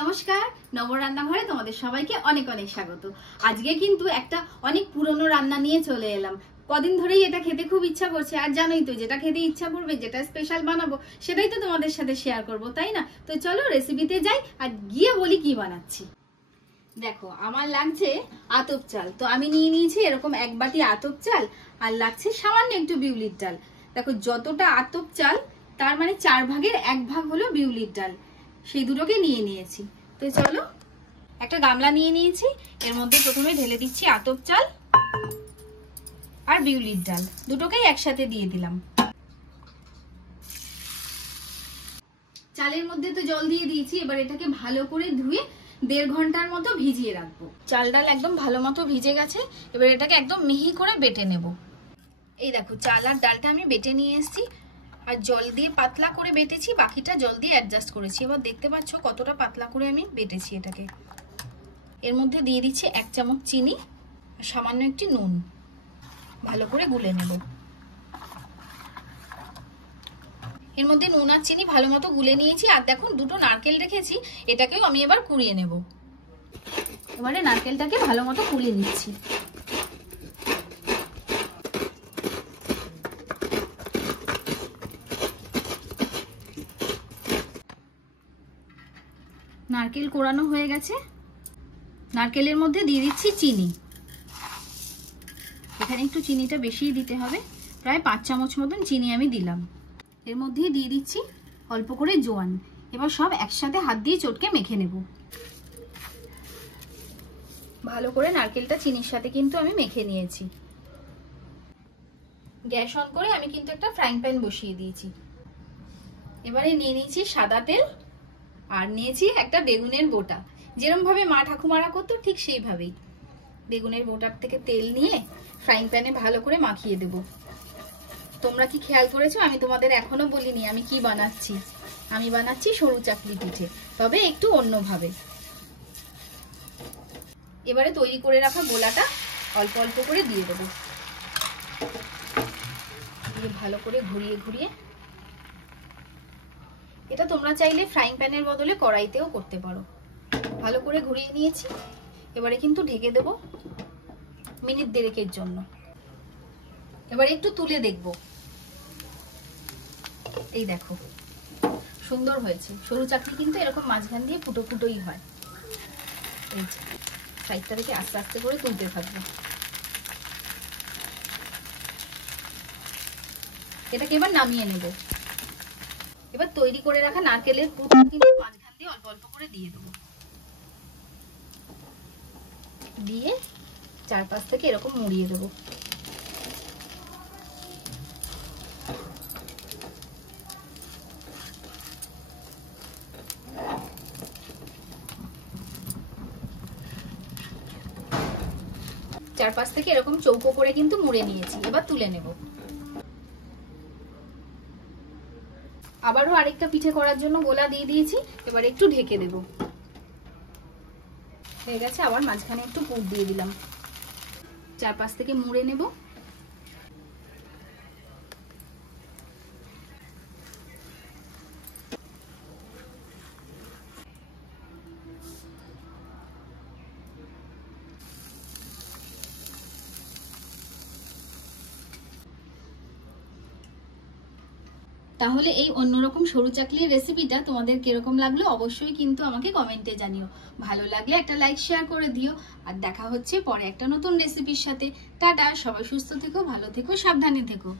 নমস্কার, নব রান্নাঘরে তোমাদের সবাইকে অনেক অনেক স্বাগত। আজকে কিন্তু একটা অনেক পুরনো রান্না নিয়ে চলে এলাম। কদিন ধরেই এটা খেতে খুব ইচ্ছা করছে, আর জানোই তো যেটা খেতে ইচ্ছা করবে, যেটা স্পেশাল বানাবো সেটাই তো তোমাদের সাথে শেয়ার করব, তাই না? তো চলো রেসিপিতে যাই আর গিয়ে বলি কি বানাচ্ছি। দেখো, আমার লাগছে আতপ চাল। তো আমি নিয়ে নিয়েছি এরকম এক বাটি আতপ চাল, আর লাগছে সামান্য একটু বিউলির ডাল। দেখো, যতটা আতপ চাল তার মানে 4 ভাগের 1 ভাগ হলো বিউলির ডাল, সেই দুটোকে নিয়ে নিয়েছি। তো চলো, একটা গামলা নিয়ে নিয়েছি, এর মধ্যে প্রথমে ঢেলে দিচ্ছি আতপ চাল আর বিউলির ডাল, দুটোকেই একসাথে দিয়ে দিলাম। চালের মধ্যে তো জল দিয়ে দিয়েছি, এবার এটাকে ভালো করে ধুয়ে 1.5 ঘন্টার মতো ভিজিয়ে রাখবো। চাল ডাল একদম ভালো মতো ভিজে গেছে, এবার এটাকে একদম মিহি করে বেটে নেব। এই দেখো, চাল আর ডালটা আমি বেটে নিয়ে এসেছি, আর জল দিয়ে পাতলা করে বেটেছি, বাকিটা জল দিয়ে অ্যাডজাস্ট করেছি। এবার দেখতে পাচ্ছ কতটা পাতলা করে আমি বেটেছি এটাকে। এর মধ্যে দিয়ে দিচ্ছি 1 চামচ চিনি আর সামান্য একটু নুন, ভালো করে গুলে নেব। এর মধ্যে নুন আর চিনি ভালো মতো গুলে নিয়েছি, আর দেখুন 2টো নারকেল রেখেছি, এটাকেও আমি এবার কুড়িয়ে নেব। এবারে নারকেলটাকে ভালো মতো কুড়িয়ে নিচ্ছি। নারকেল কোড়ানো হয়ে গেছে, নারকেলের মধ্যে দিয়ে দিচ্ছি চিনি। এখানে একটু চিনিটা বেশিই দিতে হবে, প্রায় 5 চামচ মতন চিনি আমি দিলাম। এর মধ্যে দিয়ে দিচ্ছি অল্প করে জোয়ান। এবার সব একসাথে হাত দিয়ে চটকে মেখে নেব। ভালো করে নারকেলটা চিনির সাথে কিন্তু আমি মেখে নিয়েছি। গ্যাস অন করে আমি কিন্তু একটা ফ্রাইং প্যান বসিয়ে দিয়েছি। এবারে নিয়ে নিয়েছি সাদা তেল, আর নিয়েছি একটা বেগুনের বোটা। যেরকম ভাবে মা ঠাকুমারা করতো ঠিক সেইভাবেই বেগুনের বোটার থেকে তেল নিয়ে ফ্রাইং প্যানে ভালো করে মাখিয়ে দেব। তোমরা কি খেয়াল করেছো, আমি তোমাদের এখনো বলিনি আমি কি বানাচ্ছি। আমি বানাচ্ছি সরু চাকলি পিঠে, তবে একটু অন্যভাবে। এবারে তৈরি করে রাখা গোলাটা অল্প অল্প করে দিয়ে দেবো, দিয়ে ভালো করে ঘুরিয়ে ঘুরিয়ে। এটা তোমরা চাইলে ফ্রাইং প্যানের বদলে কড়াইতেও করতে পারো। ভালো করে ঘুরিয়ে নিয়েছি, এবারে কিন্তু ঢেকে দেব মিনিট 1.5 জন্য। এবারে একটু তুলে দেখব। এই দেখো, সুন্দর হয়েছে। সরু চাকলি কিন্তু এরকম মাঝখান দিয়ে ফুটো ফুটোই হয়। এই সাইডটা থেকে আস্তে আস্তে করে তুলতে থাকবো। এটাকে এবার নামিয়ে নেব। এবার তৈরি করে রাখা নারকেলের পুরটা কিন্তু মাঝখান দিয়ে অল্প অল্প করে দিয়ে দেবো, দিয়ে চারপাশ থেকে এরকম মুড়িয়ে দেবো। চারপাশ থেকে এরকম চৌকো করে কিন্তু মুড়ে নিয়েছি, এবার তুলে নেব। আবারও আরেকটা পিঠে করার জন্য গোলা দিয়ে দিয়েছি, এবার একটু ঢেকে দেব। হয়ে গেছে, আবার মাঝখানে একটু পুর দিয়ে দিলাম। চারপাশ থেকে মুড়ে নেব। তাহলে এই অন্যরকম সরু চাকলির রেসিপিটা তোমাদের কিরকম লাগলো অবশ্যই কিন্তু আমাকে কমেন্টে জানিও। ভালো লাগলে একটা লাইক শেয়ার করে দিও, আর দেখা হচ্ছে পরে একটা নতুন রেসিপির সাথে। টাটা, সবাই সুস্থ থেকো, ভালো থেকো, সাবধানে থেকো।